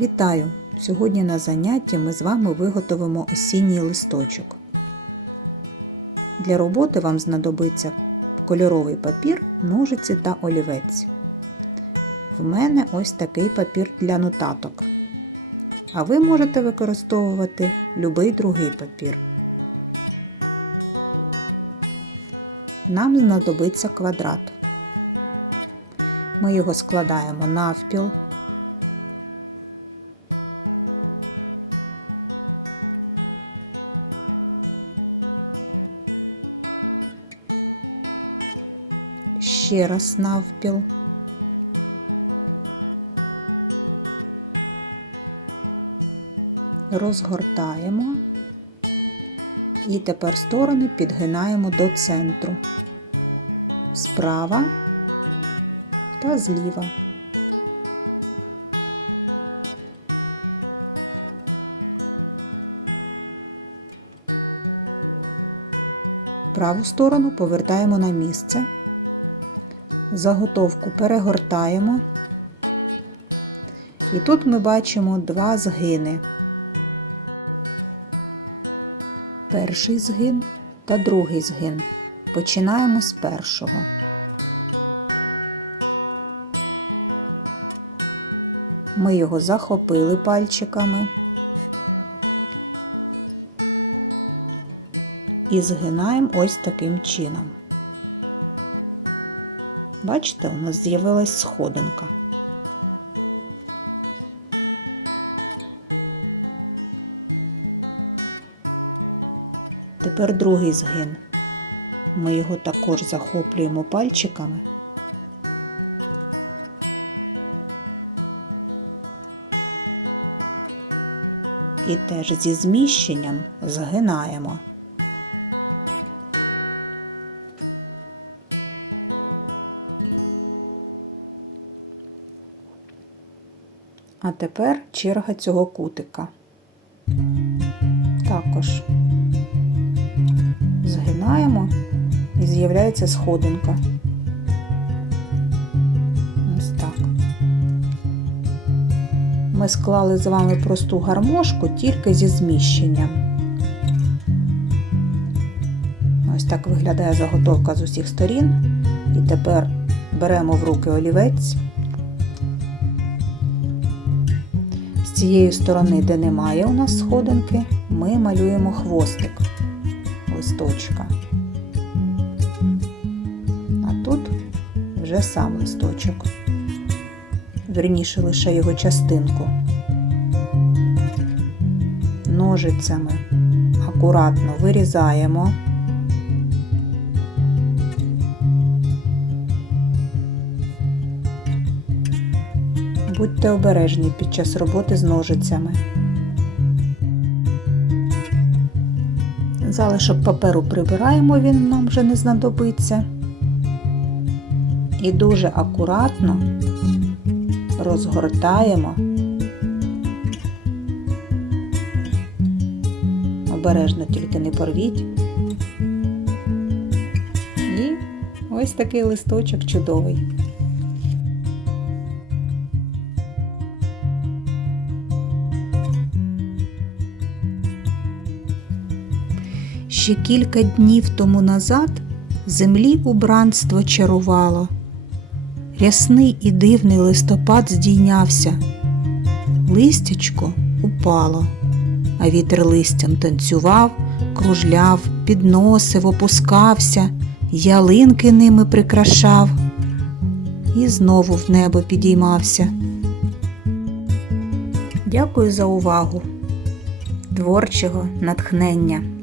Вітаю! Сьогодні на занятті ми з вами виготовимо осінній листочок. Для роботи вам знадобиться кольоровий папір, ножиці та олівець. В мене ось такий папір для нотаток. А ви можете використовувати будь-який другий папір. Нам знадобиться квадрат. Ми його складаємо навпіл. Ще раз навпіл. Розгортаємо і тепер сторони підгинаємо до центру справа та зліва. Праву сторону повертаємо на місце. Заготовку перегортаємо. І тут ми бачимо два згини. Перший згин та другий згин. Починаємо з першого. Ми його захопили пальчиками і згинаємо ось таким чином. Бачите, у нас з'явилась сходинка. Тепер другий згин. Ми його також захоплюємо пальчиками. І теж зі зміщенням згинаємо. А тепер черга цього кутика. Також згинаємо і з'являється сходинка. Ось так. Ми склали з вами просту гармошку тільки зі зміщенням. Ось так виглядає заготовка з усіх сторін. І тепер беремо в руки олівець. Цієї сторони, де немає у нас сходинки, ми малюємо хвостик листочка. А тут вже сам листочок, верніше лише його частинку. Ножицями акуратно вирізаємо. Будьте обережні під час роботи з ножицями. Залишок паперу прибираємо, він нам вже не знадобиться. І дуже акуратно розгортаємо. Обережно тільки не порвіть. І ось такий листочок чудовий. Ще кілька днів тому назад землі убранство чарувало. Рясний і дивний листопад здійнявся, листячко упало, а вітер листям танцював, кружляв, підносив, опускався, ялинки ними прикрашав і знову в небо підіймався. Дякую за увагу, творчого натхнення.